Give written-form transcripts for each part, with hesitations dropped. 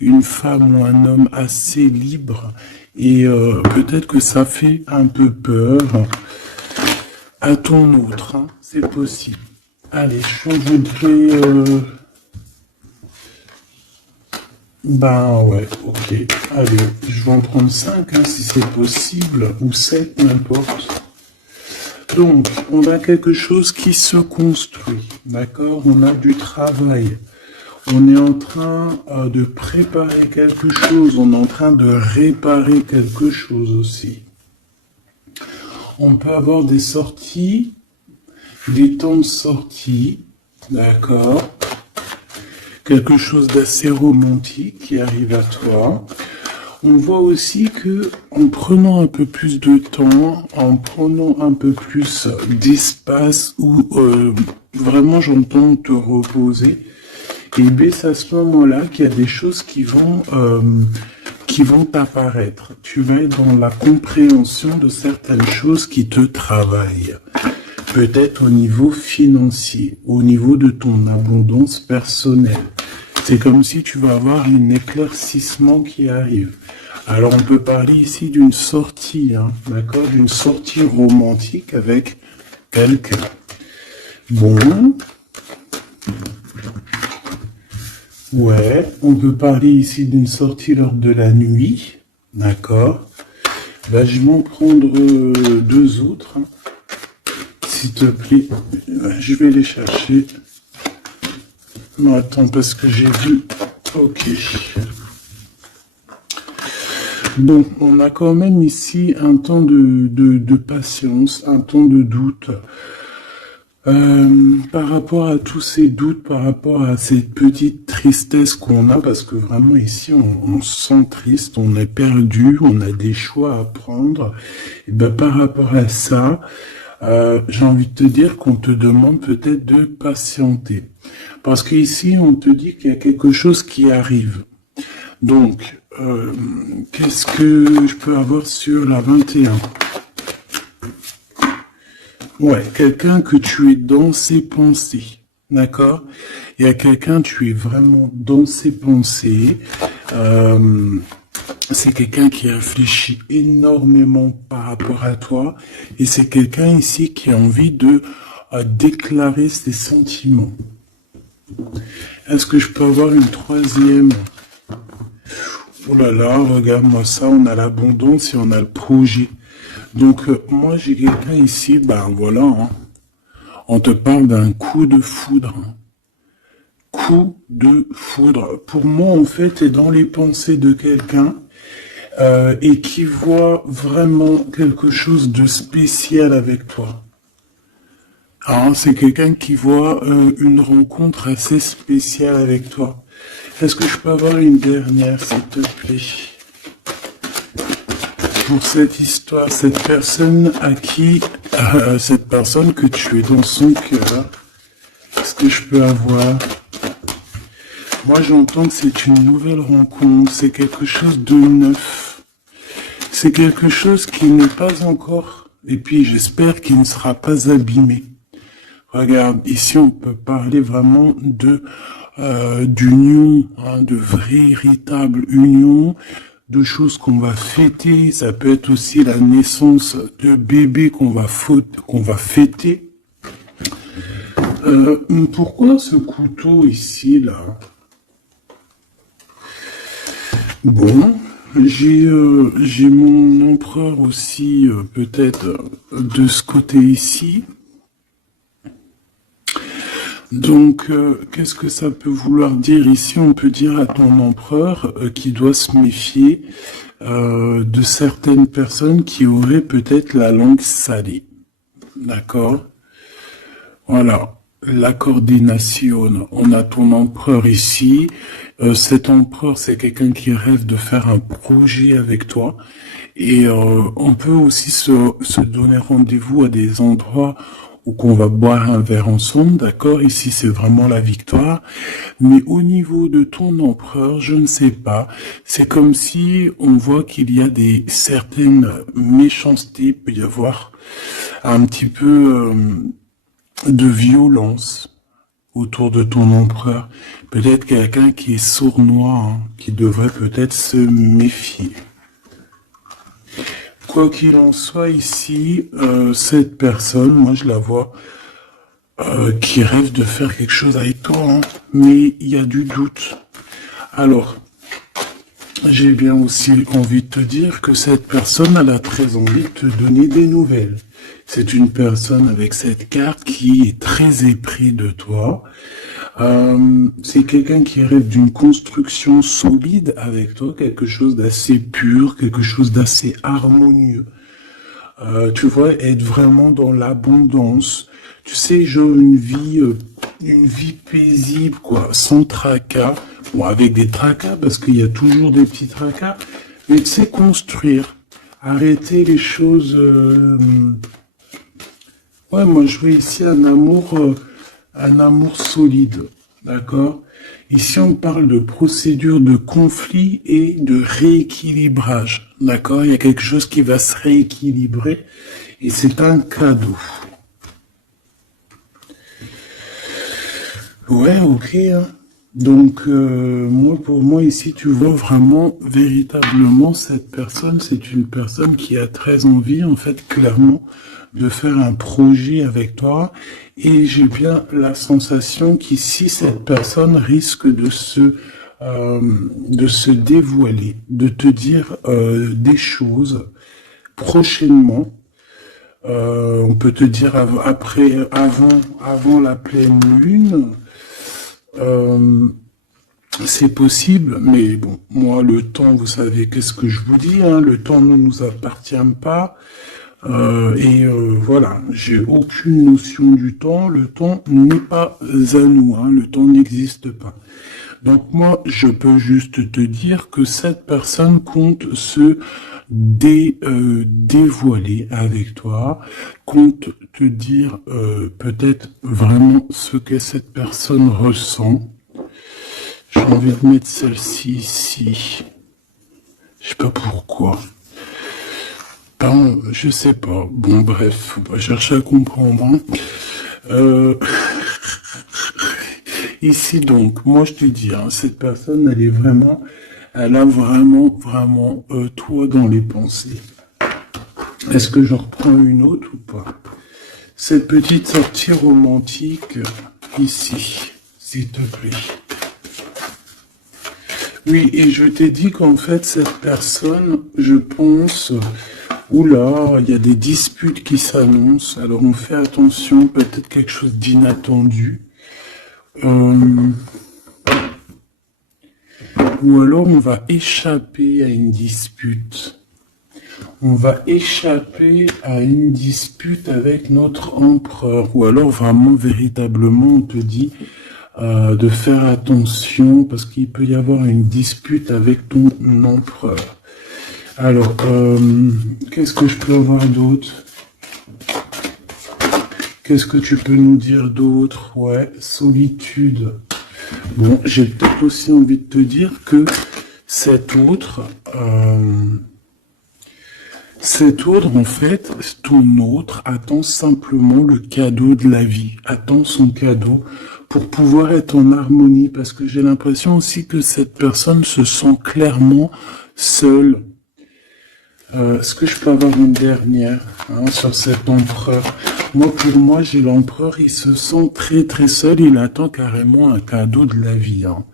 une femme ou un homme assez libre. Et peut-être que ça fait un peu peur à ton autre, hein. C'est possible. Allez, je voudrais... Ben ouais, ok. Allez, je vais en prendre 5 hein, si c'est possible, ou 7, n'importe. Donc, on a quelque chose qui se construit, d'accord? On a du travail. On est en train de préparer quelque chose, on est en train de réparer quelque chose aussi. On peut avoir des sorties, des temps de sortie, d'accord? Quelque chose d'assez romantique qui arrive à toi. On voit aussi que en prenant un peu plus de temps, en prenant un peu plus d'espace où vraiment j'entends te reposer, et bien c'est à ce moment-là qu'il y a des choses qui vont apparaître. Tu vas être dans la compréhension de certaines choses qui te travaillent. Peut-être au niveau financier, au niveau de ton abondance personnelle. C'est comme si tu vas avoir un éclaircissement qui arrive. Alors on peut parler ici d'une sortie, hein, d'accord, d'une sortie romantique avec quelqu'un. Bon. Ouais, on peut parler ici d'une sortie lors de la nuit, d'accord. Ben, je vais en prendre 2 autres, hein. S'il te plaît, je vais les chercher. Non, attends, parce que j'ai vu... Ok. Donc, on a quand même ici un temps de patience, un temps de doute. Par rapport à tous ces doutes, par rapport à cette petite tristesse qu'on a, parce que vraiment ici, on se sent triste, on est perdu, on a des choix à prendre. Et ben, par rapport à ça... j'ai envie de te dire qu'on te demande peut-être de patienter. Parce qu'ici, on te dit qu'il y a quelque chose qui arrive. Donc, qu'est-ce que je peux avoir sur la 21? Ouais, quelqu'un que tu es dans ses pensées. D'accord? Il y a quelqu'un, tu es vraiment dans ses pensées. C'est quelqu'un qui réfléchit énormément par rapport à toi. Et c'est quelqu'un ici qui a envie de déclarer ses sentiments. Est-ce que je peux avoir une troisième? Oh là là, regarde-moi ça, on a l'abondance et on a le projet. Donc, moi, j'ai quelqu'un ici, ben voilà, hein. On te parle d'un coup de foudre. Coup de foudre. Pour moi, en fait, t'es dans les pensées de quelqu'un et qui voit vraiment quelque chose de spécial avec toi. Alors, c'est quelqu'un qui voit une rencontre assez spéciale avec toi. Est-ce que je peux avoir une dernière, s'il te plaît? Pour cette histoire, cette personne à qui, cette personne que tu es dans son cœur, est-ce que je peux avoir? Moi, j'entends que c'est une nouvelle rencontre, c'est quelque chose de neuf. C'est quelque chose qui n'est pas encore, et puis j'espère qu'il ne sera pas abîmé. Regarde, ici on peut parler vraiment de d'union, hein, de véritable union, de choses qu'on va fêter. Ça peut être aussi la naissance de bébés qu'on va fêter. Pourquoi ce couteau ici, là? Bon, j'ai mon empereur aussi, peut-être, de ce côté ici. Donc, qu'est-ce que ça peut vouloir dire ici? On peut dire à ton empereur qu'il doit se méfier de certaines personnes qui auraient peut-être la langue salée. D'accord? Voilà. La coordination. On a ton empereur ici. Cet empereur, c'est quelqu'un qui rêve de faire un projet avec toi. Et on peut aussi se donner rendez-vous à des endroits où qu'on va boire un verre ensemble, d'accord? Ici, c'est vraiment la victoire. Mais au niveau de ton empereur, je ne sais pas. C'est comme si on voit qu'il y a des certaines méchancetés, il peut y avoir un petit peu de violence. autour de ton empereur. Peut-être quelqu'un qui est sournois, hein, qui devrait peut-être se méfier. Quoi qu'il en soit ici, cette personne, moi je la vois qui rêve de faire quelque chose avec toi, hein, mais il y a du doute. Alors, j'ai bien aussi envie de te dire que cette personne, elle a très envie de te donner des nouvelles. C'est une personne avec cette carte qui est très épris de toi. C'est quelqu'un qui rêve d'une construction solide avec toi, quelque chose d'assez pur, quelque chose d'assez harmonieux. Tu vois, être vraiment dans l'abondance. Tu sais, genre une vie paisible, quoi, sans tracas. Bon, avec des tracas, parce qu'il y a toujours des petits tracas. Mais tu sais, construire. Arrêter les choses... Ouais, moi, je vois ici un amour solide. D'accord? Ici, on parle de procédure de conflit et de rééquilibrage. D'accord? Il y a quelque chose qui va se rééquilibrer et c'est un cadeau. Ouais, ok. Hein. Donc, pour moi, ici, tu vois vraiment, véritablement, cette personne, c'est une personne qui a très envie, en fait, clairement, de faire un projet avec toi. Et j'ai bien la sensation qu'ici, cette personne risque de se dévoiler, de te dire des choses prochainement. On peut te dire avant la pleine lune. C'est possible, mais bon, moi, le temps, vous savez, qu'est-ce que je vous dis, hein, le temps ne nous appartient pas. Voilà, j'ai aucune notion du temps. Le temps n'est pas à nous, hein, le temps n'existe pas. Donc moi, je peux juste te dire que cette personne compte se dévoiler avec toi, compte te dire peut-être vraiment ce que cette personne ressent. J'ai envie de mettre celle-ci ici. Je sais pas pourquoi. Pardon, je sais pas. Bon, bref, faut pas chercher à comprendre. Hein. Ici, donc, moi, je te dis, hein, cette personne, elle a vraiment toi dans les pensées. Est-ce que je reprends une autre ou pas? Cette petite sortie romantique, ici, s'il te plaît. Oui, et je t'ai dit qu'en fait, cette personne, je pense, oula, il y a des disputes qui s'annoncent, alors on fait attention, peut-être quelque chose d'inattendu. Ou alors on va échapper à une dispute. On va échapper à une dispute avec notre empereur. Ou alors vraiment, véritablement, on te dit de faire attention parce qu'il peut y avoir une dispute avec ton empereur. Alors, qu'est-ce que je peux avoir d'autre? Qu'est-ce que tu peux nous dire d'autre? Ouais, solitude. Bon, j'ai peut-être aussi envie de te dire que cet autre, en fait, ton autre attend simplement le cadeau de la vie, attend son cadeau pour pouvoir être en harmonie, parce que j'ai l'impression aussi que cette personne se sent clairement seule. Est-ce que je peux avoir une dernière sur cet empereur? Pour moi, j'ai l'empereur, il se sent très très seul, il attend carrément un cadeau de la vie. Hein.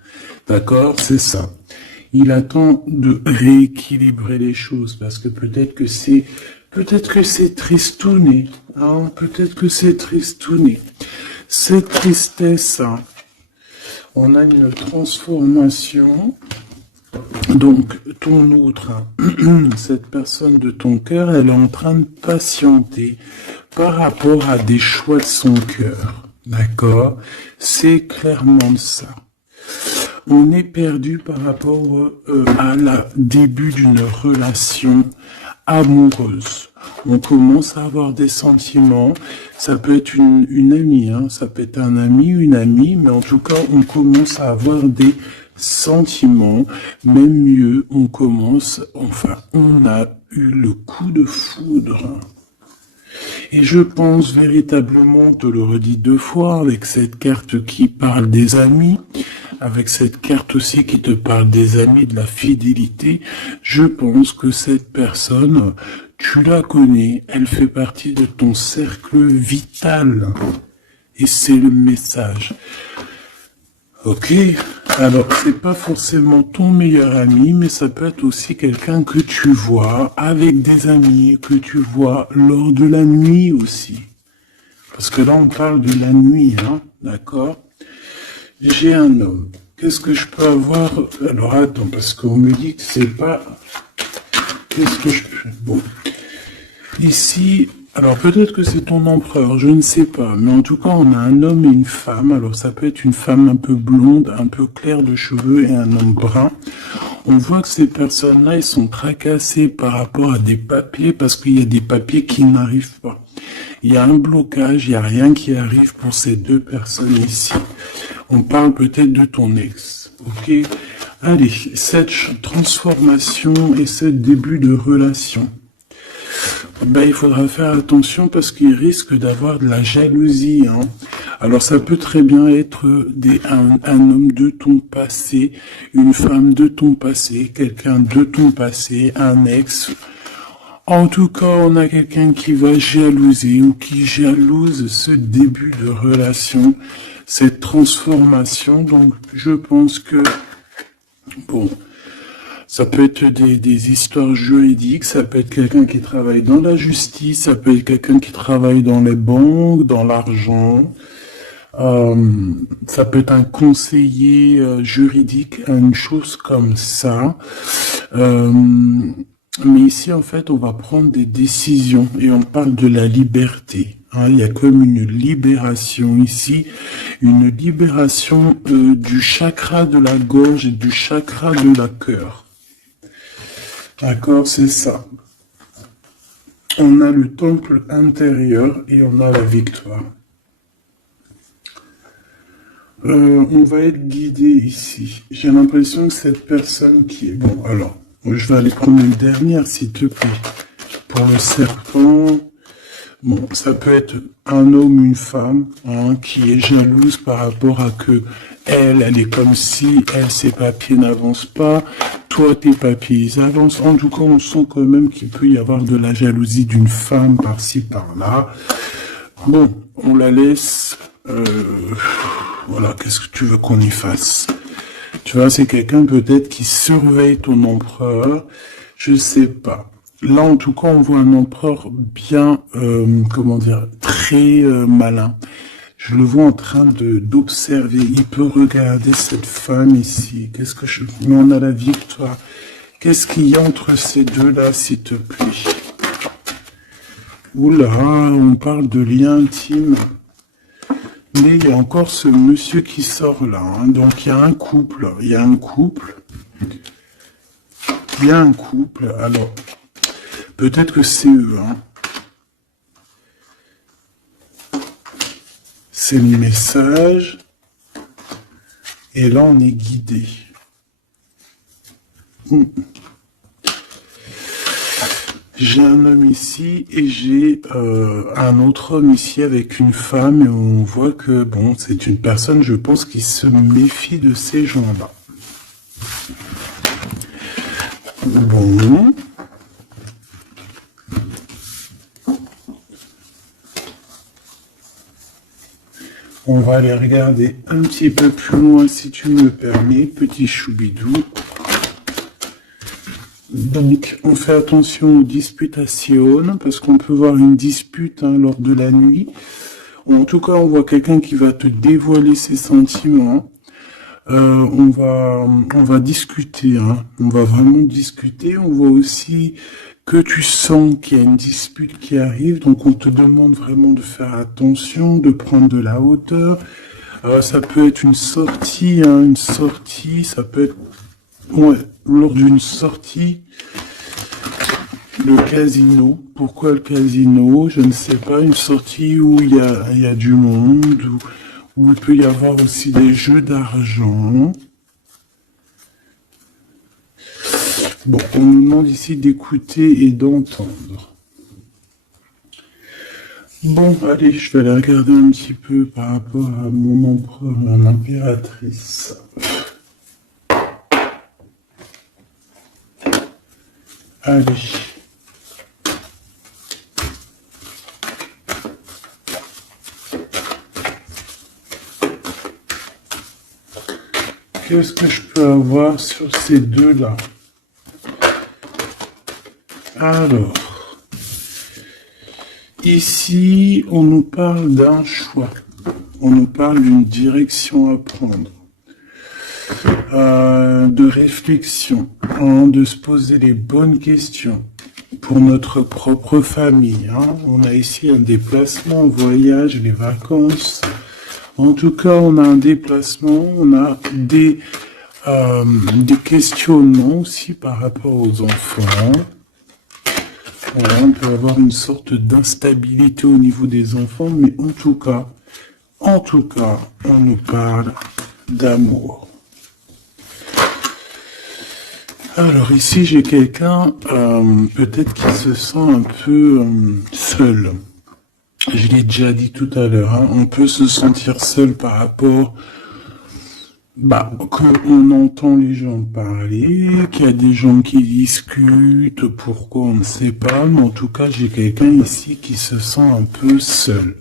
D'accord? C'est ça. Il attend de rééquilibrer les choses, parce que peut-être que c'est tristouné. Hein, peut-être que c'est tristouné. Cette tristesse, hein, on a une transformation. Donc, ton autre, cette personne de ton cœur, elle est en train de patienter par rapport à des choix de son cœur. D'accord? C'est clairement ça. On est perdu par rapport à la début d'une relation amoureuse. On commence à avoir des sentiments. Ça peut être une amie, hein, ça peut être un ami, une amie, mais en tout cas, on commence à avoir des sentiments. Même mieux, on a eu le coup de foudre. Et je pense véritablement, te le redis 2 fois, avec cette carte qui parle des amis, avec cette carte aussi qui te parle des amis, de la fidélité, je pense que cette personne, tu la connais, elle fait partie de ton cercle vital. Et c'est le message. Ok, alors c'est pas forcément ton meilleur ami, mais ça peut être aussi quelqu'un que tu vois avec des amis, que tu vois lors de la nuit aussi. Parce que là on parle de la nuit, hein, d'accord? J'ai un homme. Qu'est-ce que je peux avoir? Alors attends, parce qu'on me dit que c'est pas... Qu'est-ce que je peux... Bon. Ici, alors peut-être que c'est ton empereur, je ne sais pas. Mais en tout cas, on a un homme et une femme. Alors ça peut être une femme un peu blonde, un peu claire de cheveux et un homme brun. On voit que ces personnes-là, ils sont tracassés par rapport à des papiers parce qu'il y a des papiers qui n'arrivent pas. Il y a un blocage, il n'y a rien qui arrive pour ces 2 personnes ici. On parle peut-être de ton ex, ok? Allez, cette transformation et ce début de relation. Ben, il faudra faire attention parce qu'il risque d'avoir de la jalousie. Hein. Alors ça peut très bien être un homme de ton passé, une femme de ton passé, quelqu'un de ton passé, un ex. En tout cas, on a quelqu'un qui va jalouser ou qui jalouse ce début de relation, cette transformation. Donc je pense que, bon... Ça peut être des histoires juridiques, ça peut être quelqu'un qui travaille dans la justice, ça peut être quelqu'un qui travaille dans les banques, dans l'argent. Ça peut être un conseiller juridique, une chose comme ça. Mais ici, en fait, on va prendre des décisions et on parle de la liberté. Hein, il y a comme une libération ici, une libération du chakra de la gorge et du chakra de la cœur. D'accord, c'est ça. On a le temple intérieur et on a la victoire. On va être guidé ici. J'ai l'impression que cette personne qui est... Bon, alors, je vais aller prendre une dernière, s'il te plaît. Pour le serpent... Bon, ça peut être un homme, une femme, hein, qui est jalouse par rapport à que elle est comme si, ses papiers n'avancent pas, toi, tes papiers, ils avancent. En tout cas, on sent quand même qu'il peut y avoir de la jalousie d'une femme par-ci, par-là. Bon, on la laisse, voilà, qu'est-ce que tu veux qu'on y fasse? Tu vois, c'est quelqu'un peut-être qui surveille ton empereur, je sais pas. Là, en tout cas, on voit un empereur bien, comment dire, très malin. Je le vois en train d'observer. Il peut regarder cette femme ici. Qu'est-ce que je... Mais on a la victoire. Qu'est-ce qu'il y a entre ces deux-là, s'il te plaît? Oula, on parle de lien intime. Mais il y a encore ce monsieur qui sort là. Hein. Donc, il y a un couple. Il y a un couple. Il y a un couple. Alors... Peut-être que c'est eux, hein. C'est le message. Et là, on est guidé. J'ai un homme ici et j'ai un autre homme ici avec une femme. Et on voit que, bon, c'est une personne, je pense, qui se méfie de ces gens-là. Bon... On va aller regarder un petit peu plus loin, si tu me permets, petit choubidou. Donc, on fait attention aux disputations, parce qu'on peut voir une dispute lors de la nuit. En tout cas, on voit quelqu'un qui va te dévoiler ses sentiments. On va discuter, hein. On va vraiment discuter. On voit aussi que tu sens qu'il y a une dispute qui arrive, donc on te demande vraiment de faire attention, de prendre de la hauteur. Ça peut être une sortie, hein, ça peut être, ouais, lors d'une sortie, le casino. Pourquoi le casino? Je ne sais pas, une sortie où il y a du monde, où il peut y avoir aussi des jeux d'argent. Bon, on nous demande ici d'écouter et d'entendre. Bon, allez, je vais aller regarder un petit peu par rapport à mon empereur et mon impératrice. Allez. Qu'est-ce que je peux avoir sur ces deux-là? Alors, ici, on nous parle d'un choix. On nous parle d'une direction à prendre. De réflexion, hein, de se poser les bonnes questions pour notre propre famille. Hein. On a ici un déplacement, un voyage, les vacances. En tout cas, on a un déplacement, on a des questionnements aussi par rapport aux enfants. Voilà, on peut avoir une sorte d'instabilité au niveau des enfants, mais en tout cas, on nous parle d'amour. Alors ici, j'ai quelqu'un peut-être qui se sent un peu seul. Je l'ai déjà dit tout à l'heure, hein, on peut se sentir seul par rapport qu'on entend les gens parler, qu'il y a des gens qui discutent, pourquoi on ne sait pas, mais en tout cas, j'ai quelqu'un ici qui se sent un peu seul.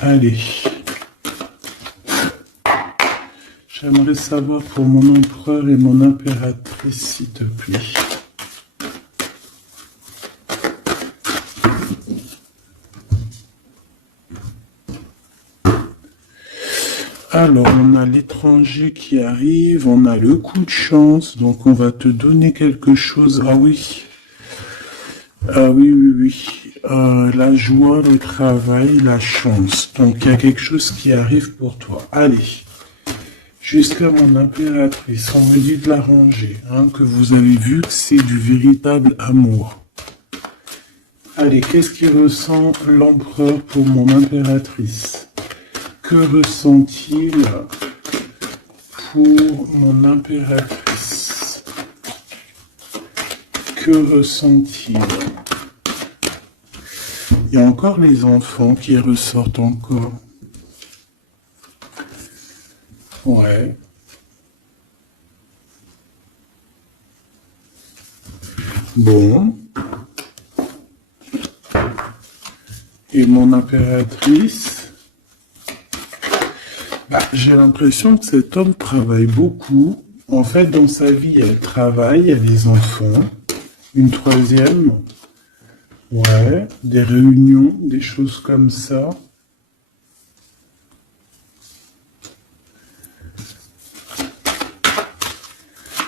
Allez. J'aimerais savoir pour mon empereur et mon impératrice, s'il te plaît. Alors, on a l'étranger qui arrive, on a le coup de chance, donc on va te donner quelque chose. Ah oui. Ah oui. La joie, le travail, la chance. Donc, il y a quelque chose qui arrive pour toi. Allez. Jusqu'à mon impératrice, on me dit de la ranger, hein, que vous avez vu que c'est du véritable amour. Allez, qu'est-ce qu'il ressent l'empereur pour mon impératrice? Que ressent-il pour mon impératrice? Que ressent-il? Il y a encore les enfants qui ressortent encore. Ouais. Bon. Et mon impératrice, j'ai l'impression que cet homme travaille beaucoup. En fait, dans sa vie, il y a le travail, il y a les enfants. Une troisième, ouais, des réunions, des choses comme ça.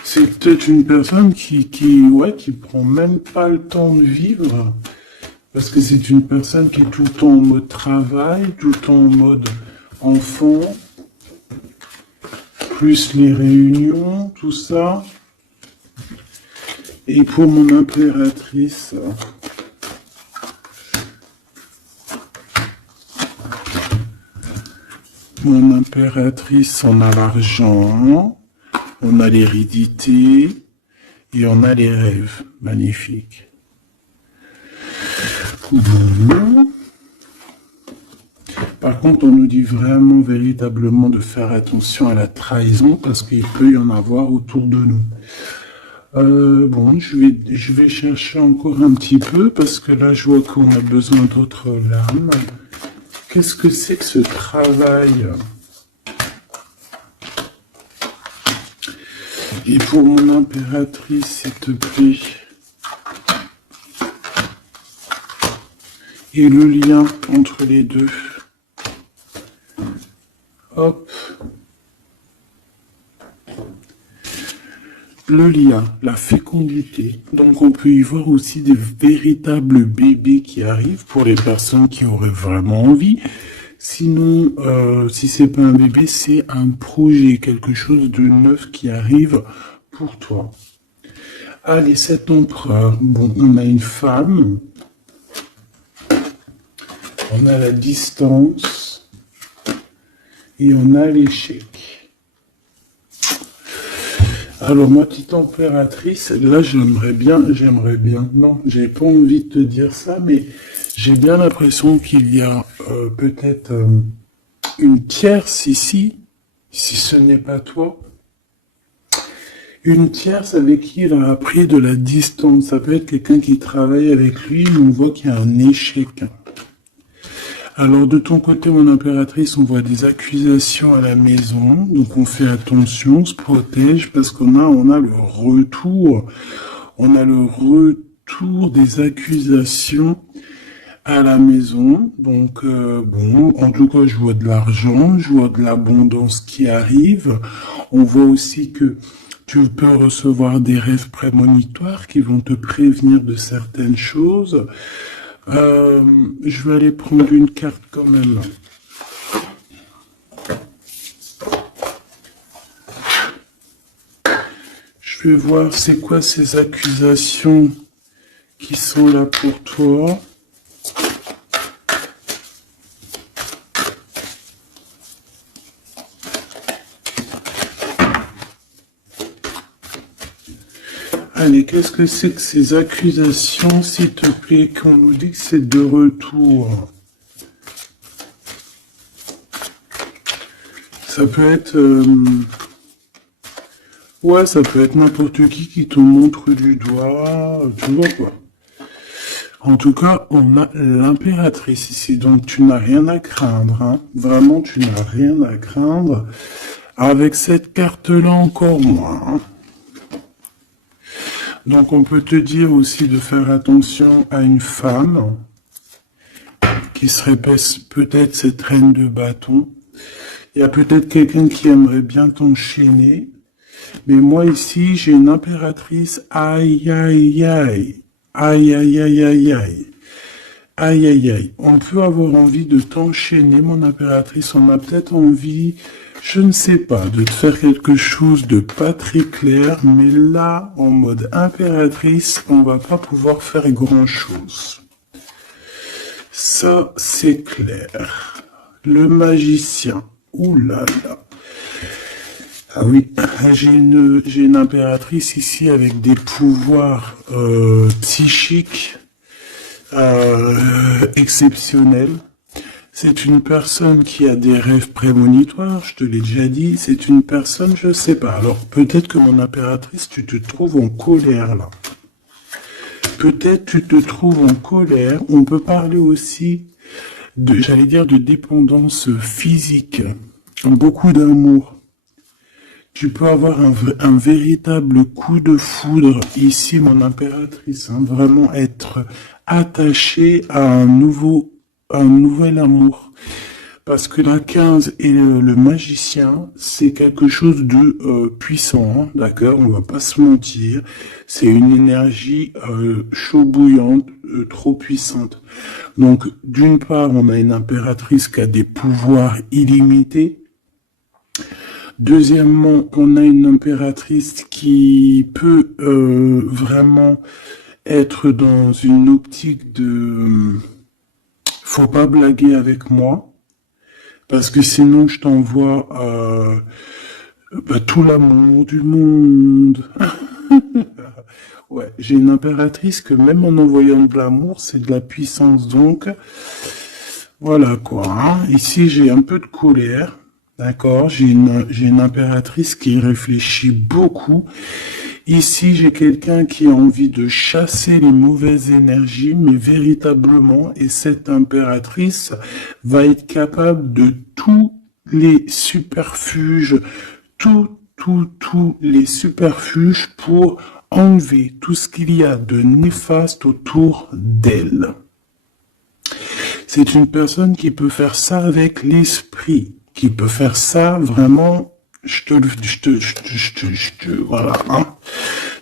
C'est peut-être une personne qui prend même pas le temps de vivre, parce que c'est une personne qui est tout le temps en mode travail, tout le temps en mode enfant, plus les réunions, tout ça. Et pour mon impératrice, on a l'argent. On a l'hérédité et on a les rêves. Magnifique. Par contre, on nous dit vraiment, véritablement de faire attention à la trahison parce qu'il peut y en avoir autour de nous. Bon, je vais chercher encore un petit peu parce que là, je vois qu'on a besoin d'autres larmes. Qu'est-ce que c'est que ce travail ? Et pour mon impératrice, s'il te plaît. Et le lien entre les deux. Hop. Le lien, la fécondité. Donc on peut y voir aussi des véritables bébés qui arrivent pour les personnes qui auraient vraiment envie. Sinon, si c'est pas un bébé, c'est un projet, quelque chose de neuf qui arrive pour toi. Allez, cet empereur. Bon, on a une femme. On a la distance. Et on a l'échec. Alors, ma petite impératrice, là, j'aimerais bien, non, j'ai pas envie de te dire ça, mais j'ai bien l'impression qu'il y a peut-être une tierce ici, si ce n'est pas toi. Une tierce avec qui il a appris de la distance. Ça peut être quelqu'un qui travaille avec lui, mais on voit qu'il y a un échec. Alors de ton côté, mon impératrice, on voit des accusations à la maison, donc on fait attention, on se protège parce on a le retour, des accusations à la maison. Donc bon, en tout cas, je vois de l'argent, je vois de l'abondance qui arrive. On voit aussi que tu peux recevoir des rêves prémonitoires qui vont te prévenir de certaines choses. Je vais aller prendre une carte quand même. Je vais voir c'est quoi ces accusations qui sont là pour toi. Allez, qu'est-ce que c'est que ces accusations, s'il te plaît, qu'on nous dit que c'est de retour? Ça peut être... ouais, ça peut être n'importe qui te montre du doigt, tu vois quoi. En tout cas, on a l'impératrice ici, donc tu n'as rien à craindre, hein. Vraiment, tu n'as rien à craindre. Avec cette carte-là, encore moins, hein. Donc on peut te dire aussi de faire attention à une femme qui serait peut-être cette reine de bâton. Il y a peut-être quelqu'un qui aimerait bien t'enchaîner. Mais moi ici, j'ai une impératrice. Aïe, aïe, aïe. Aïe, aïe, aïe, aïe, aïe. Aïe, aïe, aïe. On peut avoir envie de t'enchaîner, mon impératrice. On a peut-être envie... Je ne sais pas, de te faire quelque chose de pas très clair, mais là, en mode impératrice, on va pas pouvoir faire grand-chose. Ça, c'est clair. Le magicien. Ouh là là. Ah oui, j'ai une impératrice ici avec des pouvoirs psychiques exceptionnels. C'est une personne qui a des rêves prémonitoires, je te l'ai déjà dit. C'est une personne, je sais pas. Alors, peut-être que mon impératrice, tu te trouves en colère, là. Peut-être tu te trouves en colère. On peut parler aussi j'allais dire, de dépendance physique. Beaucoup d'amour. Tu peux avoir un véritable coup de foudre ici, mon impératrice. Hein, vraiment être attaché à un nouvel amour. Parce que la 15 et le magicien, c'est quelque chose de puissant, hein, d'accord? On va pas se mentir. C'est une énergie chaud bouillante, trop puissante. Donc, d'une part, on a une impératrice qui a des pouvoirs illimités. Deuxièmement, on a une impératrice qui peut vraiment être dans une optique de faut pas blaguer avec moi, parce que sinon je t'envoie tout l'amour du monde. Ouais, j'ai une impératrice que même en envoyant de l'amour, c'est de la puissance, donc voilà quoi. Hein. Ici, j'ai un peu de colère. D'accord, j'ai une impératrice qui réfléchit beaucoup. Ici, j'ai quelqu'un qui a envie de chasser les mauvaises énergies, mais véritablement, et cette impératrice va être capable de tous les superfuges, tous les superfuges pour enlever tout ce qu'il y a de néfaste autour d'elle. C'est une personne qui peut faire ça avec l'esprit, qui peut faire ça vraiment, voilà, hein.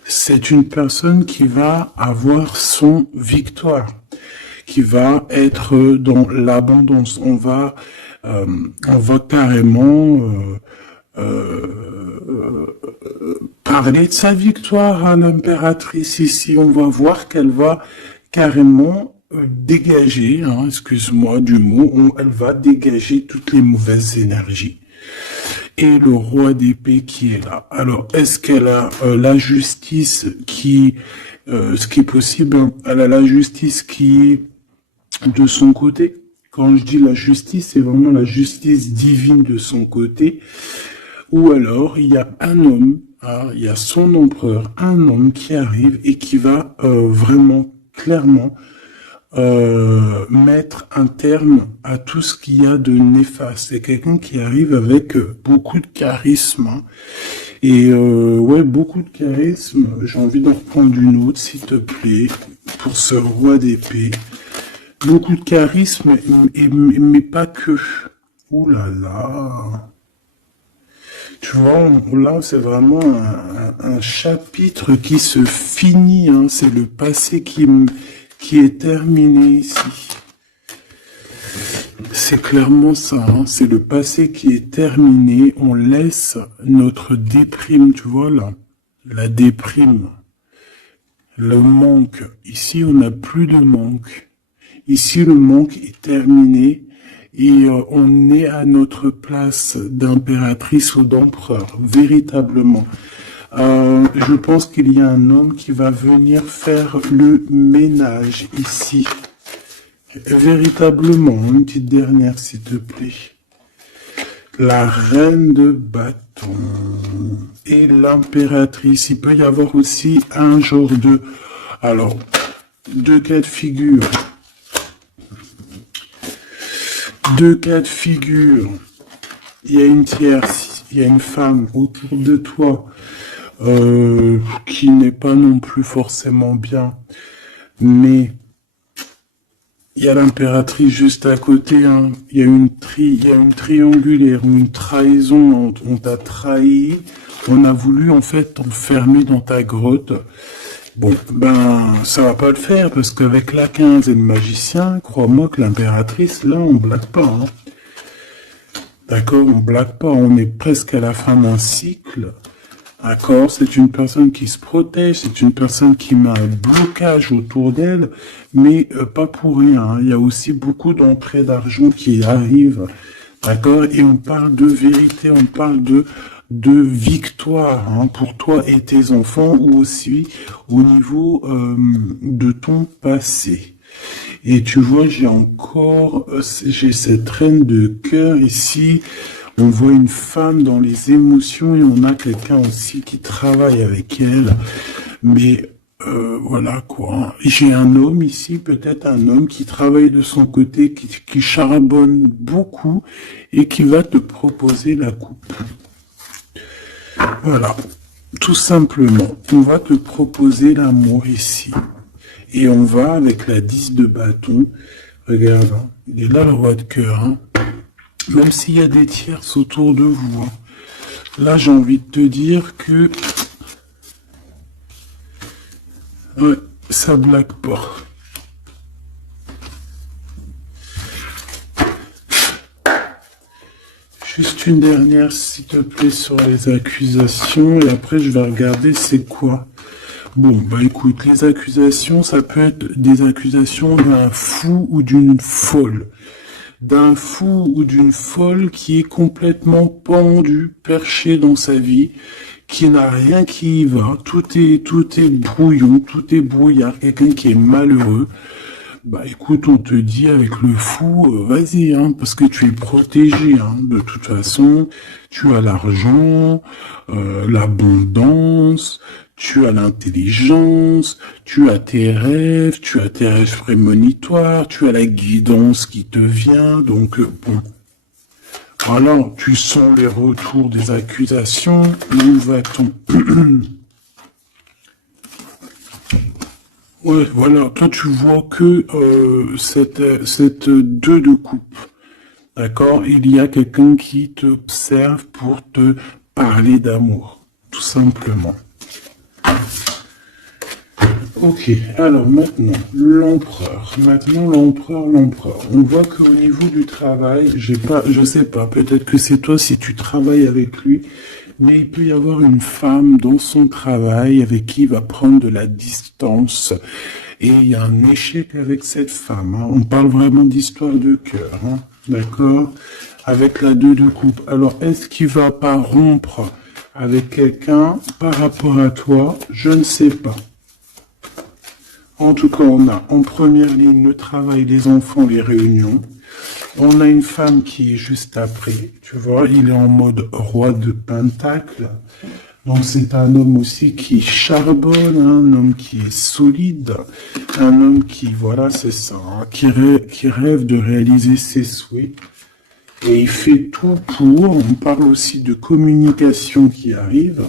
C'est une personne qui va avoir son victoire, qui va être dans l'abondance. On va carrément parler de sa victoire à l'impératrice ici. On va voir qu'elle va carrément dégager, hein, excuse-moi du mot, elle va dégager toutes les mauvaises énergies. et le roi d'épée qui est là. Alors, est-ce qu'elle a la justice qui, ce qui est possible, hein, elle a la justice qui est de son côté. Quand je dis la justice, c'est vraiment la justice divine de son côté. Ou alors, il y a un homme, hein, il y a son empereur, un homme qui arrive et qui va vraiment, clairement, mettre un terme à tout ce qu'il y a de néfaste. C'est quelqu'un qui arrive avec beaucoup de charisme. Hein. Et ouais, beaucoup de charisme. J'ai envie d'en reprendre une autre, s'il te plaît, pour ce roi d'épée. Beaucoup de charisme, mais pas que. Ouh là là. Tu vois, là, c'est vraiment un chapitre qui se finit. Hein. C'est le passé qui est terminé ici. C'est clairement ça. Hein. C'est le passé qui est terminé. On laisse notre déprime, tu vois, là. La déprime. Le manque. Ici, on n'a plus de manque. Ici, le manque est terminé et on est à notre place d'impératrice ou d'empereur, véritablement. Je pense qu'il y a un homme qui va venir faire le ménage ici. Véritablement, une petite dernière, s'il te plaît. La reine de bâton et l'impératrice. Il peut y avoir aussi un genre de... Alors, deux cas de figure. Deux cas de figure. Il y a une tierce, il y a une femme autour de toi qui n'est pas non plus forcément bien, mais il y a l'impératrice juste à côté. Hein. Il y a une triangulaire, une trahison. On t'a trahi. On a voulu en fait t'enfermer dans ta grotte. Bon, ben, ça va pas le faire, parce qu'avec la 15 et le magicien, crois-moi que l'impératrice, là, on blague pas, hein. D'accord, on blague pas, on est presque à la fin d'un cycle. D'accord, c'est une personne qui se protège, c'est une personne qui met un blocage autour d'elle, mais pas pour rien, hein. Il y a aussi beaucoup d'entrées d'argent qui arrivent. D'accord, et on parle de vérité, on parle de victoire, hein, pour toi et tes enfants, ou aussi au niveau de ton passé. Et tu vois, j'ai cette reine de cœur ici. On voit une femme dans les émotions et on a quelqu'un aussi qui travaille avec elle. Mais voilà quoi. J'ai un homme ici, peut-être un homme qui travaille de son côté, qui charbonne beaucoup et qui va te proposer la coupe. Voilà, tout simplement, on va te proposer l'amour ici. Et on va avec la 10 de bâton. Regarde, hein, il est là le roi de cœur. Hein. Même s'il y a des tierces autour de vous. Hein. Là, j'ai envie de te dire que... Ouais, ça blague pas. Juste une dernière, s'il te plaît, sur les accusations, et après je vais regarder c'est quoi. Bon, bah écoute, les accusations, ça peut être des accusations d'un fou ou d'une folle. D'un fou ou d'une folle qui est complètement pendu, perché dans sa vie, qui n'a rien qui y va, tout est brouillon, tout est brouillard, quelqu'un qui est malheureux. Bah écoute, on te dit avec le fou, vas-y, hein, parce que tu es protégé, hein, de toute façon, tu as l'argent, l'abondance, tu as l'intelligence, tu as tes rêves prémonitoires, tu as la guidance qui te vient, donc bon. Voilà, tu sens les retours des accusations, où va-t-on? Ouais, voilà, toi tu vois que cette 2 de coupe, d'accord? Il y a quelqu'un qui t'observe pour te parler d'amour, tout simplement. Ok, alors maintenant, l'empereur. On voit qu'au niveau du travail, je sais pas, peut-être que c'est toi si tu travailles avec lui, mais il peut y avoir une femme dans son travail avec qui il va prendre de la distance. Et il y a un échec avec cette femme. Hein. On parle vraiment d'histoire de cœur. Hein. D'accord? avec la 2 de coupe. Alors, est-ce qu'il va pas rompre avec quelqu'un par rapport à toi? Je ne sais pas. En tout cas, on a en première ligne le travail, les enfants, les réunions. On a une femme qui est juste après, tu vois, il est en mode roi de pentacle. Donc c'est un homme aussi qui charbonne, un homme qui est solide, un homme qui, voilà, c'est ça, hein, qui rêve de réaliser ses souhaits. Et il fait tout pour. On parle aussi de communication qui arrive.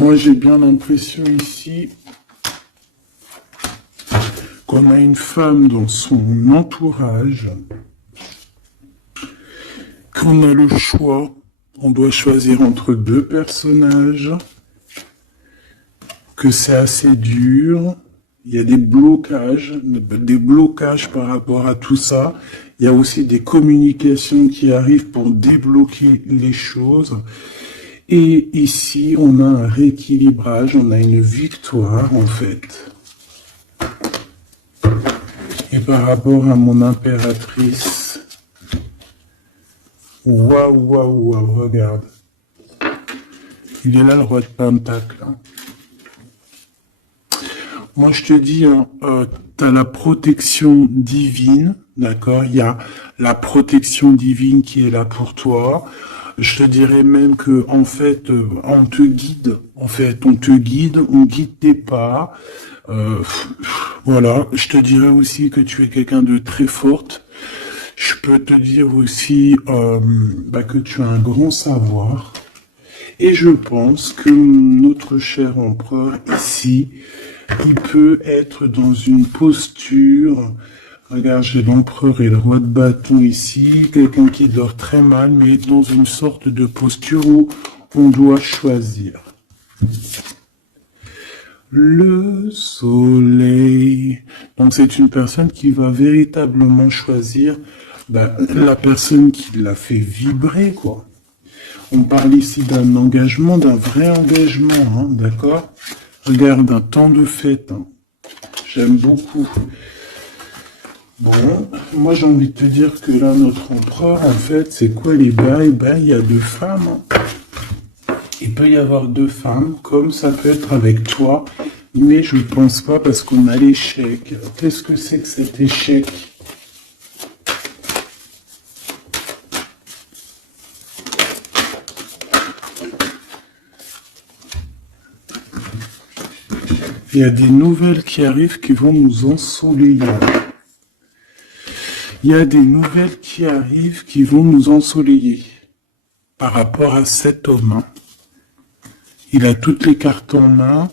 Moi j'ai bien l'impression ici qu'on a une femme dans son entourage, qu'on a le choix, on doit choisir entre deux personnages, que c'est assez dur, il y a des blocages par rapport à tout ça, il y a aussi des communications qui arrivent pour débloquer les choses, et ici on a un rééquilibrage, on a une victoire en fait. Et par rapport à mon impératrice, waouh, regarde. Il est là le roi de pentacle. Hein. Moi je te dis, tu as la protection divine, d'accord? Il y a la protection divine qui est là pour toi. Je te dirais même que en fait, on te guide. En fait, on te guide, on guide tes pas. Voilà, je te dirais aussi que tu es quelqu'un de très forte. Je peux te dire aussi que tu as un grand savoir. Et je pense que notre cher empereur ici, il peut être dans une posture. Regarde, j'ai l'empereur et le roi de bâton ici. Quelqu'un qui dort très mal, mais dans une sorte de posture où on doit choisir. Le soleil. Donc c'est une personne qui va véritablement choisir la personne qui l'a fait vibrer, quoi. On parle ici d'un engagement, d'un vrai engagement, hein, d'accord? Regarde, un temps de fête. Hein. J'aime beaucoup. Bon, moi j'ai envie de te dire que là, notre empereur, en fait, c'est quoi les bails? Il y a deux femmes. Hein. Il peut y avoir deux femmes, comme ça peut être avec toi, mais je ne pense pas parce qu'on a l'échec. Qu'est-ce que c'est que cet échec? Il y a des nouvelles qui arrivent qui vont nous ensoleiller. Il y a des nouvelles qui arrivent qui vont nous ensoleiller par rapport à cet homme. Hein. Il a toutes les cartes en main.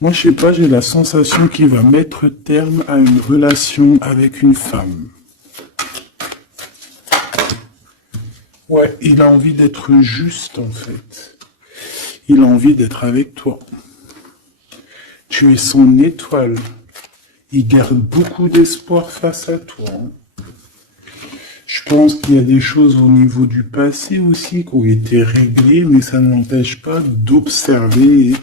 Moi, je sais pas, j'ai la sensation qu'il va mettre terme à une relation avec une femme. Ouais, il a envie d'être juste, en fait. Il a envie d'être avec toi. Tu es son étoile. Il garde beaucoup d'espoir face à toi. Je pense qu'il y a des choses au niveau du passé aussi qui ont été réglées, mais ça n'empêche pas d'observer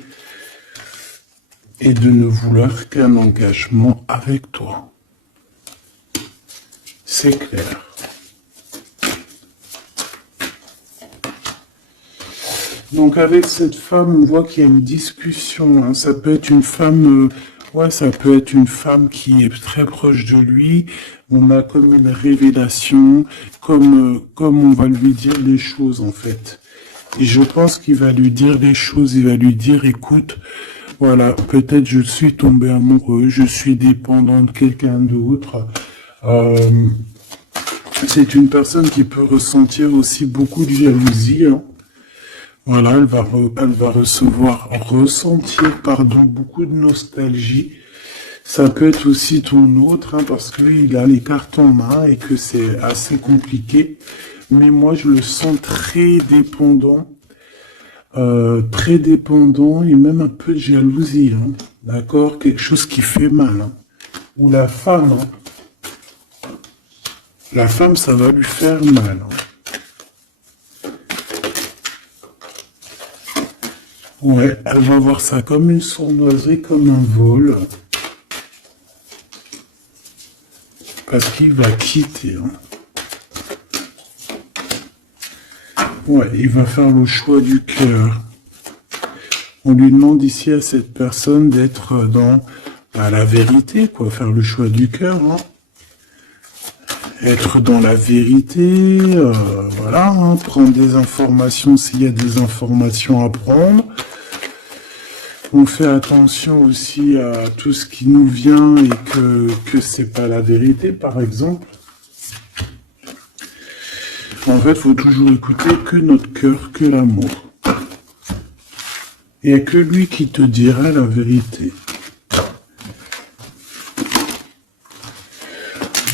et de ne vouloir qu'un engagement avec toi. C'est clair. Donc avec cette femme, on voit qu'il y a une discussion. Hein. Ça peut être une femme, ça peut être une femme qui est très proche de lui. On a comme une révélation, comme on va lui dire les choses en fait. Et je pense qu'il va lui dire les choses. Il va lui dire, écoute, voilà, peut-être je suis tombé amoureux, je suis dépendant de quelqu'un d'autre. C'est une personne qui peut ressentir aussi beaucoup de jalousie. Hein. Voilà, elle va ressentir beaucoup de nostalgie. Ça peut être aussi ton autre, hein, parce qu'il a les cartes en main et que c'est assez compliqué. Mais moi, je le sens très dépendant et même un peu de jalousie. Hein, d'accord? Quelque chose qui fait mal. Hein. Ou la femme, ça va lui faire mal. Hein. Ouais, elle va voir ça comme une sournoiserie, comme un vol. Parce qu'il va quitter. Hein. Ouais, il va faire le choix du cœur. On lui demande ici à cette personne d'être dans la vérité, quoi, faire le choix du cœur, hein. Être dans la vérité, voilà, hein, prendre des informations s'il y a des informations à prendre. On fait attention aussi à tout ce qui nous vient et que c'est pas la vérité, par exemple. En fait, il faut toujours écouter que notre cœur, que l'amour. Il n'y a que lui qui te dira la vérité.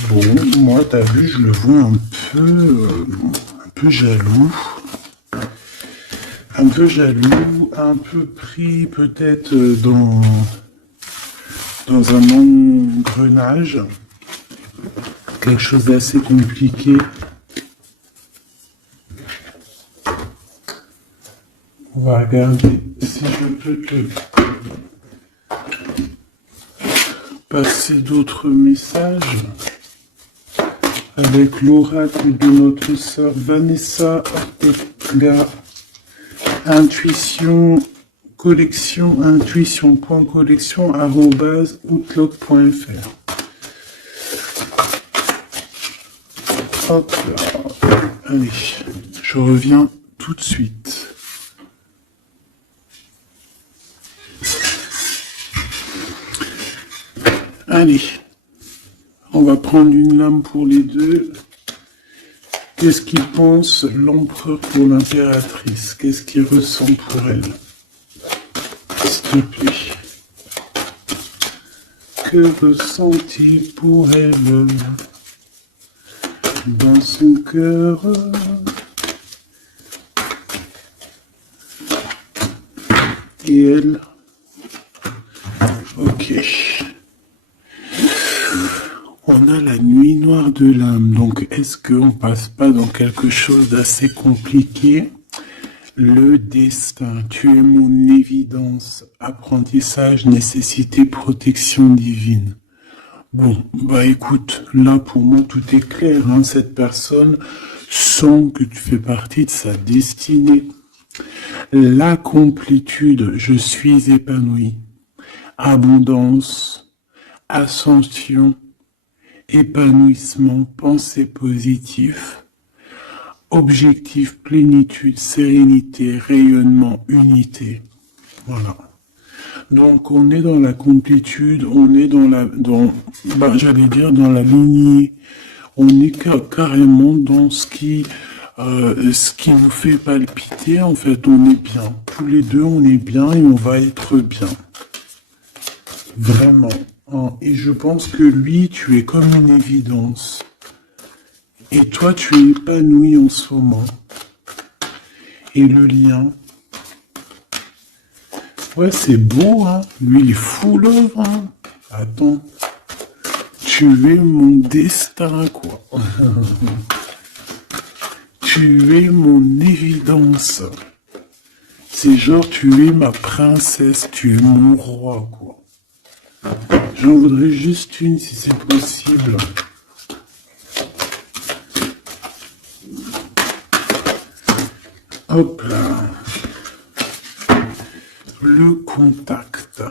Bon, moi, t'as vu, je le vois un peu jaloux. Un peu jaloux, un peu pris peut-être dans un engrenage. Quelque chose d'assez compliqué. On va regarder si je peux te passer d'autres messages avec l'oracle de notre sœur Vanessa Ortega. Intuition collection, intuition.collection@outlook.fr. Hop là. Allez, je reviens tout de suite. Allez, on va prendre une lame pour les deux. Qu'est-ce qu'il pense l'empereur pour l'impératrice? Qu'est-ce qu'il ressent pour elle? S'il te plaît. Que ressent-il pour elle dans son cœur? Et elle? Ok. On a la nuit noire de l'âme, donc est-ce qu'on passe pas dans quelque chose d'assez compliqué? Le destin, tu es mon évidence, apprentissage, nécessité, protection divine. Bon, bah écoute, là pour moi tout est clair, hein, cette personne sent que tu fais partie de sa destinée. La complétude, je suis épanoui. Abondance, ascension, épanouissement, pensée positive, objectif, plénitude, sérénité, rayonnement, unité. Voilà. Donc on est dans la complétude, on est dans j'allais dire dans la lignée, on est carrément dans ce qui nous fait palpiter. En fait, on est bien. Tous les deux, on est bien et on va être bien. Vraiment. Et je pense que lui, tu es comme une évidence. Et toi, tu es épanoui en ce moment. Et le lien. Ouais, c'est beau, hein. Lui, il est fou l'œuvre, hein. Attends. Tu es mon destin, quoi. Tu es mon évidence. C'est genre, tu es ma princesse, tu es mon roi, quoi. J'en voudrais juste une si c'est possible. Hop là. Le contact.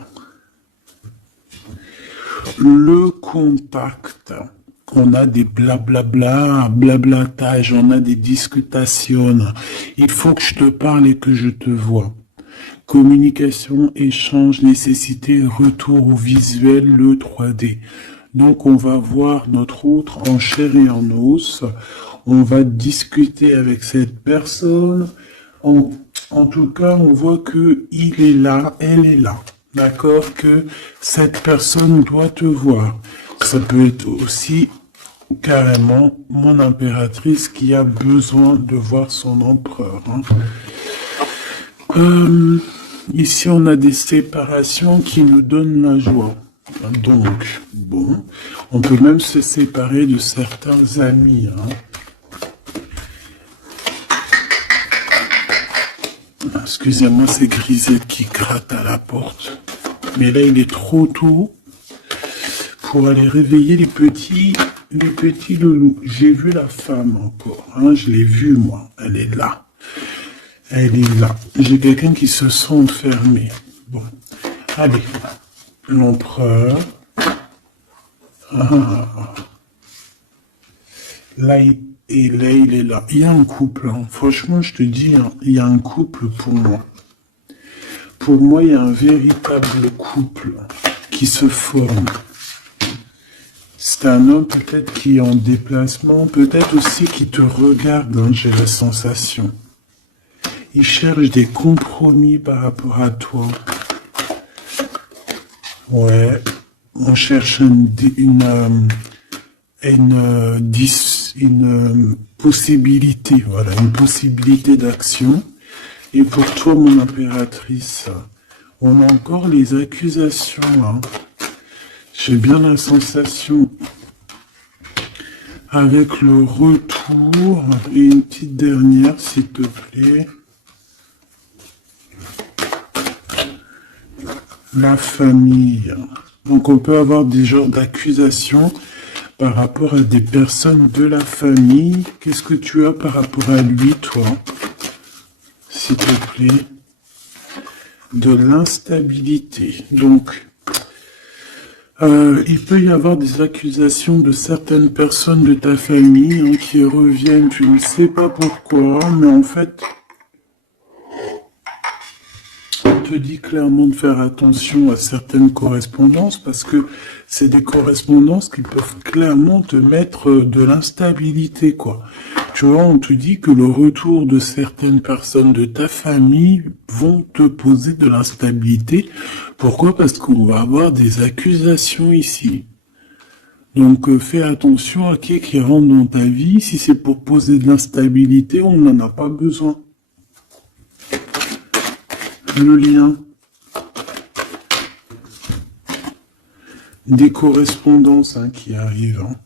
Le contact. On a des blablabla, blablatage, on a des discutations. Il faut que je te parle et que je te vois. Communication, échange, nécessité, retour au visuel, le 3D. Donc on va voir notre autre en chair et en os. On va discuter avec cette personne. En tout cas, on voit que il est là, elle est là. D'accord? Que cette personne doit te voir. Ça peut être aussi carrément mon impératrice qui a besoin de voir son empereur. Hein. Ici, on a des séparations qui nous donnent la joie. Donc, bon, on peut même se séparer de certains amis. Hein. Excusez-moi, c'est Grisette qui gratte à la porte. Mais là, il est trop tôt pour aller réveiller les petits loulous. J'ai vu la femme encore, hein, je l'ai vue, moi. Elle est là. Elle est là. J'ai quelqu'un qui se sent enfermé. Bon, allez. L'empereur. Ah. Là, et là, il est là. Il y a un couple. Hein. Franchement, je te dis, hein, il y a un couple pour moi. Pour moi, il y a un véritable couple qui se forme. C'est un homme peut-être qui est en déplacement, peut-être aussi qui te regarde, hein, j'ai la sensation. Il cherche des compromis par rapport à toi. Ouais, on cherche une possibilité, voilà, une possibilité d'action. Et pour toi, mon impératrice, on a encore les accusations, hein. J'ai bien la sensation, avec le retour, et une petite dernière, s'il te plaît. La famille. Donc on peut avoir des genres d'accusations par rapport à des personnes de la famille. Qu'est-ce que tu as par rapport à lui, toi? S'il te plaît. De l'instabilité. Donc, il peut y avoir des accusations de certaines personnes de ta famille, hein, qui reviennent, tu ne sais pas pourquoi, mais en fait, on te dit clairement de faire attention à certaines correspondances parce que c'est des correspondances qui peuvent clairement te mettre de l'instabilité, quoi. Tu vois, on te dit que le retour de certaines personnes de ta famille vont te poser de l'instabilité. Pourquoi? Parce qu'on va avoir des accusations ici. Donc fais attention à qui rentre dans ta vie. Si c'est pour poser de l'instabilité, on n'en a pas besoin. Le lien. Des correspondances, hein, qui arrivent. Hein.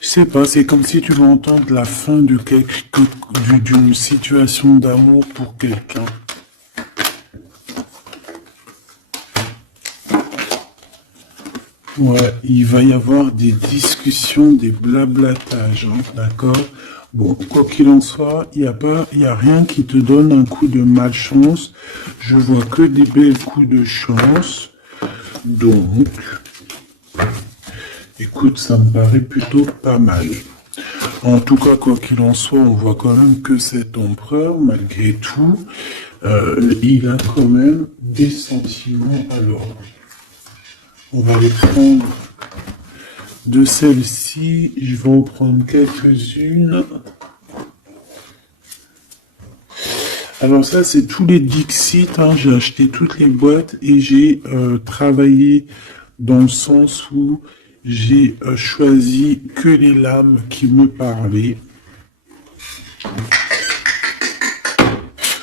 Je sais pas, c'est comme si tu veux entendre la fin d'une situation d'amour pour quelqu'un. Ouais, il va y avoir des discussions, des blablatages, hein, d'accord? Bon, quoi qu'il en soit, il y a rien qui te donne un coup de malchance. Je vois que des belles coups de chance. Donc, écoute, ça me paraît plutôt pas mal. En tout cas, quoi qu'il en soit, on voit quand même que cet empereur, malgré tout, il a quand même des sentiments. Alors, on va les prendre de celles-ci. Je vais en prendre quelques-unes. Alors ça, c'est tous les Dixit. Hein. J'ai acheté toutes les boîtes et j'ai travaillé dans le sens où j'ai choisi que les lames qui me parlaient.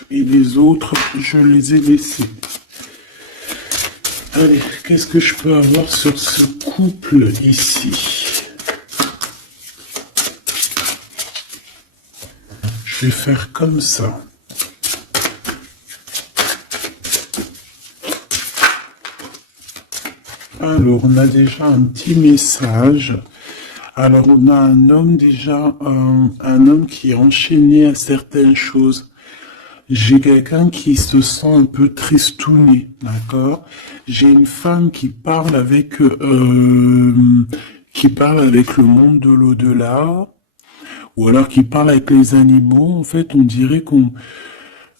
Et les autres, je les ai laissés. Allez, qu'est-ce que je peux avoir sur ce couple ici? Je vais faire comme ça. Alors, on a déjà un petit message. Alors, on a un homme déjà, un homme qui est enchaîné à certaines choses. J'ai quelqu'un qui se sent un peu tristouné, d'accord? J'ai une femme qui parle avec le monde de l'au-delà, ou alors qui parle avec les animaux. En fait, on dirait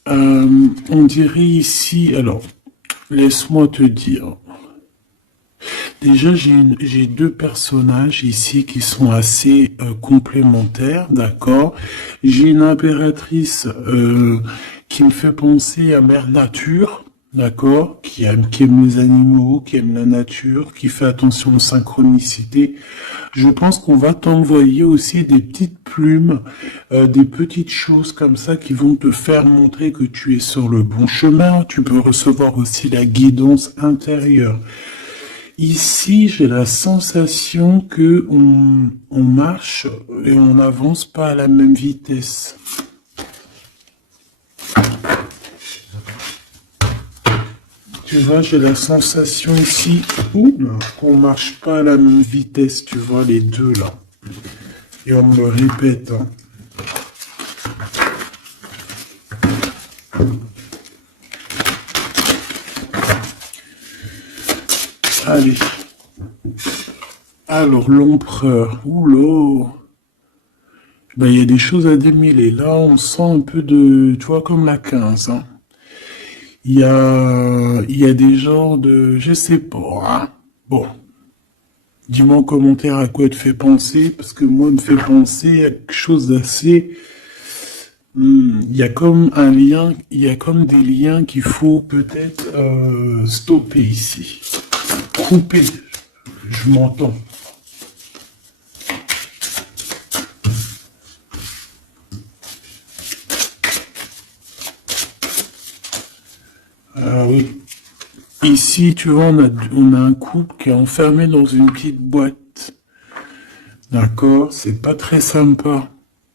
on dirait ici. Alors, laisse-moi te dire. Déjà, j'ai deux personnages ici qui sont assez complémentaires, d'accord? J'ai une impératrice qui me fait penser à Mère Nature, d'accord? Qui aime les animaux, qui aime la nature, qui fait attention aux synchronicités. Je pense qu'on va t'envoyer aussi des petites plumes, des petites choses comme ça qui vont te faire montrer que tu es sur le bon chemin. Tu peux recevoir aussi la guidance intérieure. Ici, j'ai la sensation que on marche et on n'avance pas à la même vitesse. Tu vois, j'ai la sensation ici qu'on marche pas à la même vitesse, tu vois, les deux là. Et on me le répète. Hein. Allez. Alors, l'empereur. Oula. Ben, il y a des choses à démêler. Là, on sent un peu de... Tu vois, comme la 15. Hein. Il y a des genres de... Je sais pas. Hein. Bon. Dis-moi en commentaire à quoi te fait penser. Parce que moi, me fait penser à quelque chose d'assez... Il y a comme un lien, il y a comme des liens qu'il faut peut-être stopper ici. Couper. Je m'entends. Oui. Ici, tu vois, on a un couple qui est enfermé dans une petite boîte. D'accord? C'est pas très sympa.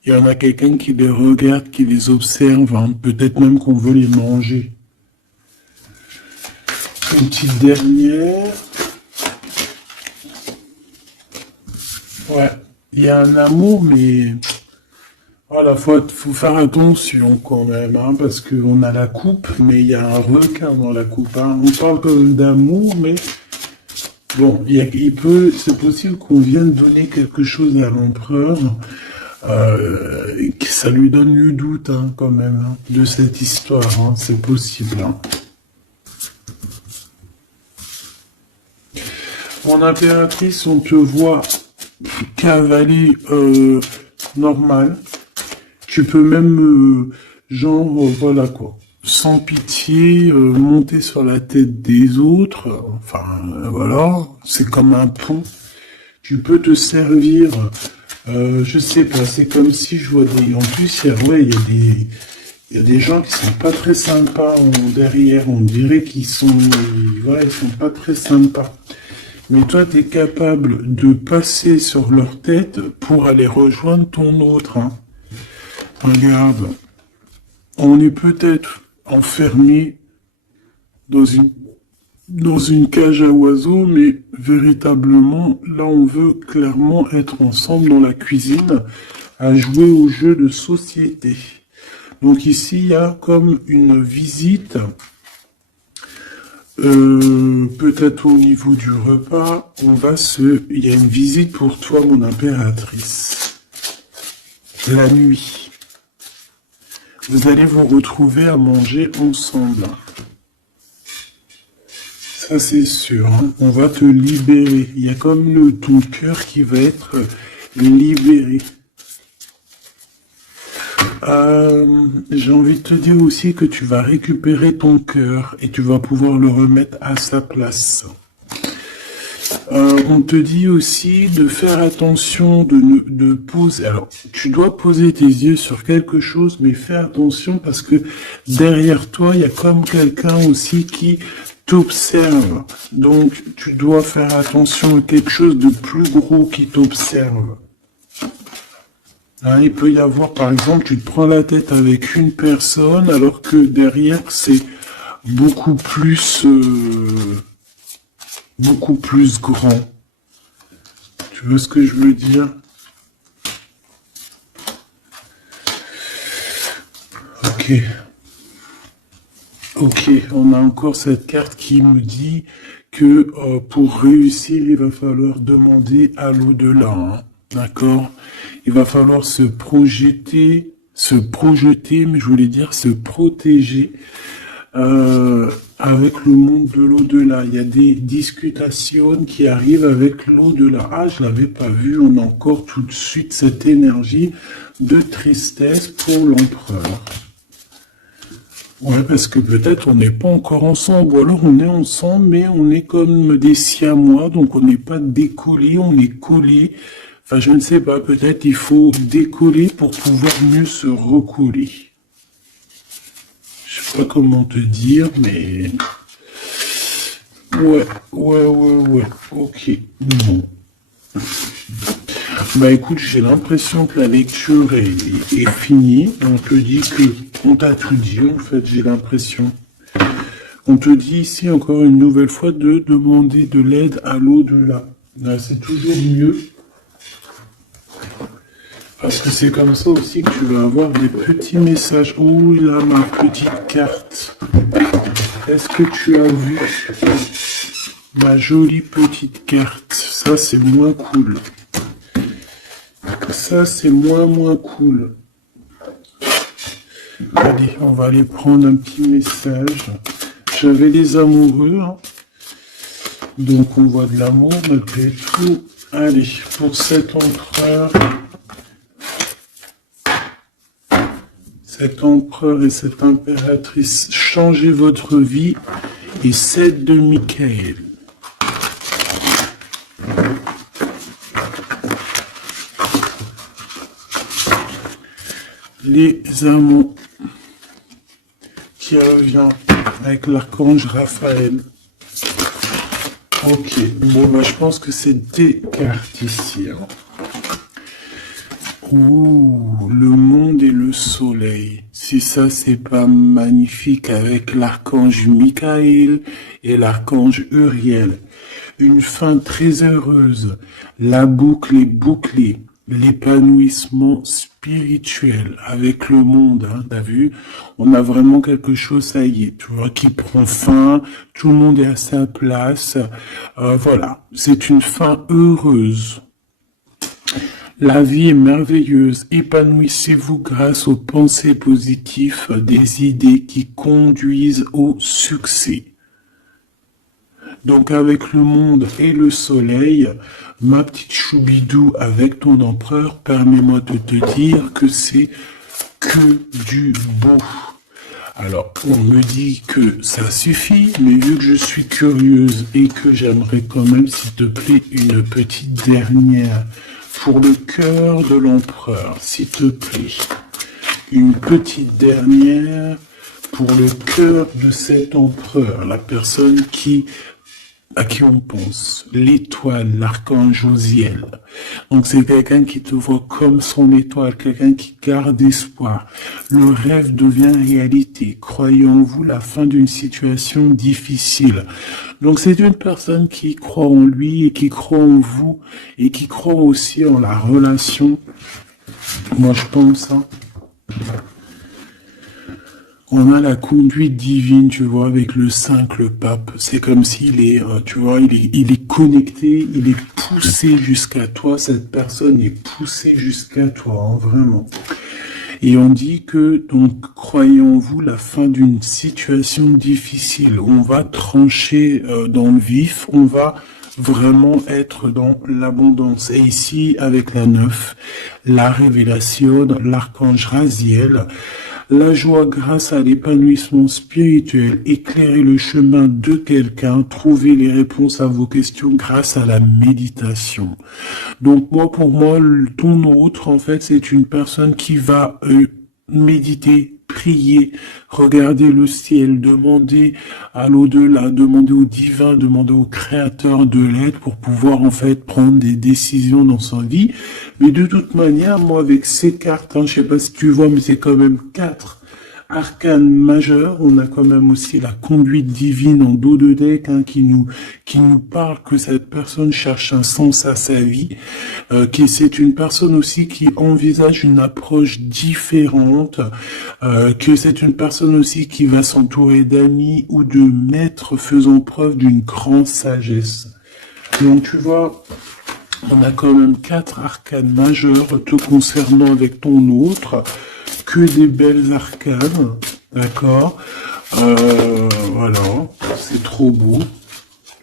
Il y en a quelqu'un qui les regarde, qui les observe, hein. Peut-être même qu'on veut les manger. Une petite dernière. Ouais. Il y a un amour, mais... Voilà, faut faire attention quand même, hein, parce qu'on a la coupe, mais il y a un requin dans la coupe. Hein. On parle quand même d'amour, mais bon, c'est possible qu'on vienne donner quelque chose à l'empereur, que ça lui donne le doute, hein, quand même, hein, de cette histoire. Hein, c'est possible. Hein. Mon impératrice, on te voit cavaler normal. Tu peux même, voilà quoi, sans pitié, monter sur la tête des autres. Voilà, c'est comme un pont. Tu peux te servir, je sais pas, c'est comme si je vois des... En plus, il y a des gens qui sont pas très sympas derrière. On dirait qu'ils sont... Voilà, ils sont pas très sympas. Mais toi, tu es capable de passer sur leur tête pour aller rejoindre ton autre, hein. Regarde, on est peut-être enfermé dans une cage à oiseaux, mais véritablement, là, on veut clairement être ensemble dans la cuisine à jouer au jeu de société. Donc ici, il y a comme une visite, peut-être au niveau du repas, il y a une visite pour toi, mon impératrice. La nuit. Vous allez vous retrouver à manger ensemble. Ça, c'est sûr. Hein. On va te libérer. Il y a comme ton cœur qui va être libéré. J'ai envie de te dire aussi que tu vas récupérer ton cœur et tu vas pouvoir le remettre à sa place. On te dit aussi de faire attention, de poser. Alors, tu dois poser tes yeux sur quelque chose, mais fais attention parce que derrière toi, il y a comme quelqu'un aussi qui t'observe. Donc, tu dois faire attention à quelque chose de plus gros qui t'observe. Hein, il peut y avoir, par exemple, tu te prends la tête avec une personne, alors que derrière, c'est beaucoup plus grand. Tu vois ce que je veux dire? Ok, on a encore cette carte qui me dit que pour réussir, il va falloir demander à l'au-delà. Hein, d'accord? Il va falloir se projeter, mais je voulais dire se protéger. Avec le monde de l'au-delà. Il y a des discutations qui arrivent avec l'au-delà. Ah, je l'avais pas vu. On a encore tout de suite cette énergie de tristesse pour l'empereur. Ouais, parce que peut-être on n'est pas encore ensemble, ou alors on est ensemble, mais on est comme des siamois, donc on n'est pas décollé, on est collé. Enfin, je ne sais pas, peut-être il faut décoller pour pouvoir mieux se recoller. Je sais pas comment te dire, mais... Ouais, ok, bon. Bah écoute, j'ai l'impression que la lecture est finie. On te dit on t'a tout dit, en fait, j'ai l'impression. On te dit ici, encore une nouvelle fois, de demander de l'aide à l'au-delà. C'est toujours mieux. Parce que c'est comme ça aussi que tu vas avoir des petits messages. Oh là, ma petite carte. Est-ce que tu as vu? Ma jolie petite carte. Ça, c'est moins cool. Ça, c'est moins cool. Allez, on va aller prendre un petit message. J'avais les amoureux, hein. Donc on voit de l'amour malgré tout. Allez, pour cet empereur et cette impératrice, changez votre vie. Et 7 de Michael. Les amants qui revient avec l'archange Raphaël. Ok, bon, bah, je pense que c'est des cartes ici. Hein. Ouh, le monde et le soleil. Si ça, c'est pas magnifique avec l'archange Michael et l'archange Uriel. Une fin très heureuse. La boucle est bouclée. L'épanouissement spirituel avec le monde, hein, t'as vu, on a vraiment quelque chose, ça y est, tu vois, qui prend fin, tout le monde est à sa place, voilà, c'est une fin heureuse. La vie est merveilleuse, épanouissez-vous grâce aux pensées positives, des idées qui conduisent au succès. Donc avec le monde et le soleil, ma petite choubidou avec ton empereur, permets-moi de te dire que c'est que du beau. Alors, on me dit que ça suffit, mais vu que je suis curieuse et que j'aimerais quand même, s'il te plaît, une petite dernière pour le cœur de l'empereur, s'il te plaît. Une petite dernière pour le cœur de cet empereur, la personne à qui on pense, l'étoile, l'archange Josiel. Donc c'est quelqu'un qui te voit comme son étoile, quelqu'un qui garde espoir. Le rêve devient réalité. Croyez en vous la fin d'une situation difficile. Donc c'est une personne qui croit en lui et qui croit en vous et qui croit aussi en la relation. Moi je pense, hein. On a la conduite divine, tu vois, avec le 5, le pape. C'est comme s'il est, tu vois, il est connecté, il est poussé jusqu'à toi. Cette personne est poussée jusqu'à toi, hein, vraiment. Et on dit que, donc, croyez en vous la fin d'une situation difficile. On va trancher dans le vif, on va vraiment être dans l'abondance. Et ici, avec la 9, la révélation, l'archange Raziel, la joie grâce à l'épanouissement spirituel, éclairer le chemin de quelqu'un, trouver les réponses à vos questions grâce à la méditation. Donc moi, pour moi, ton autre, en fait, c'est une personne qui va méditer, prier, regarder le ciel, demander à l'au-delà, demander au divin, demander au créateur de l'aide pour pouvoir en fait prendre des décisions dans sa vie. Mais de toute manière, moi avec ces cartes, hein, je sais pas si tu vois, mais c'est quand même 4 arcanes majeures. On a quand même aussi la conduite divine en dos de deck, hein, qui nous parle que cette personne cherche un sens à sa vie, c'est une personne aussi qui envisage une approche différente, que c'est une personne aussi qui va s'entourer d'amis ou de maîtres faisant preuve d'une grande sagesse. Donc tu vois, on a quand même 4 arcanes majeures te concernant avec ton autre, que des belles arcanes, d'accord, voilà, c'est trop beau.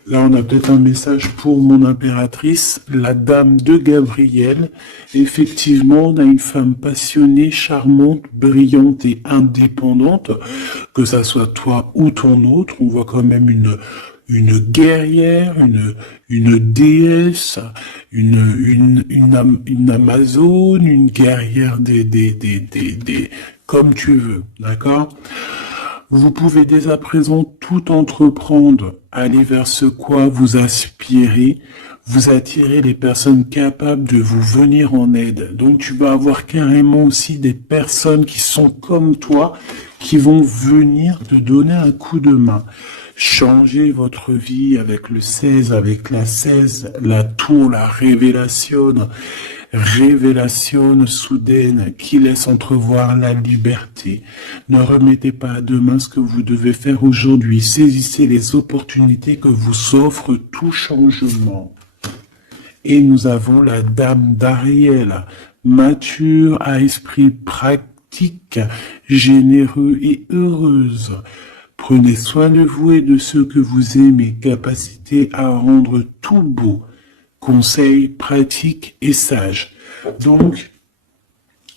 Là, on a peut-être un message pour mon impératrice, la dame de Gabriel. Effectivement, on a une femme passionnée, charmante, brillante et indépendante, que ça soit toi ou ton autre. On voit quand même une guerrière, une déesse, une amazone, une guerrière comme tu veux, d'accord? Vous pouvez dès à présent tout entreprendre, aller vers ce quoi vous aspirez, vous attirez les personnes capables de vous venir en aide. Donc tu vas avoir carrément aussi des personnes qui sont comme toi, qui vont venir te donner un coup de main. Changez votre vie avec le 16, avec la 16, la tour, la révélation, révélation soudaine qui laisse entrevoir la liberté. Ne remettez pas à demain ce que vous devez faire aujourd'hui. Saisissez les opportunités que vous offre tout changement. Et nous avons la dame d'Ariel, mature à esprit pratique, généreux et heureuse. Prenez soin de vous et de ceux que vous aimez, capacité à rendre tout beau, conseils pratiques et sages. Donc,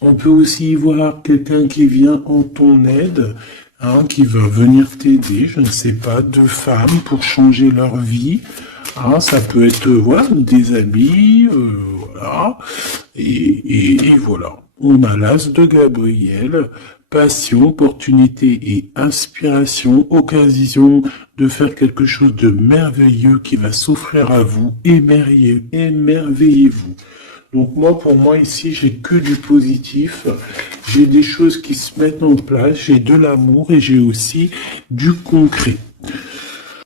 on peut aussi y voir quelqu'un qui vient en ton aide, qui va venir t'aider, je ne sais pas, deux femmes pour changer leur vie. Ça peut être voilà, des amis, voilà. Et voilà. On a l'as de Gabriel, passion, opportunité et inspiration, occasion de faire quelque chose de merveilleux qui va s'offrir à vous. Émerveillez-vous. Donc moi, pour moi, ici, j'ai que du positif. J'ai des choses qui se mettent en place, j'ai de l'amour et j'ai aussi du concret.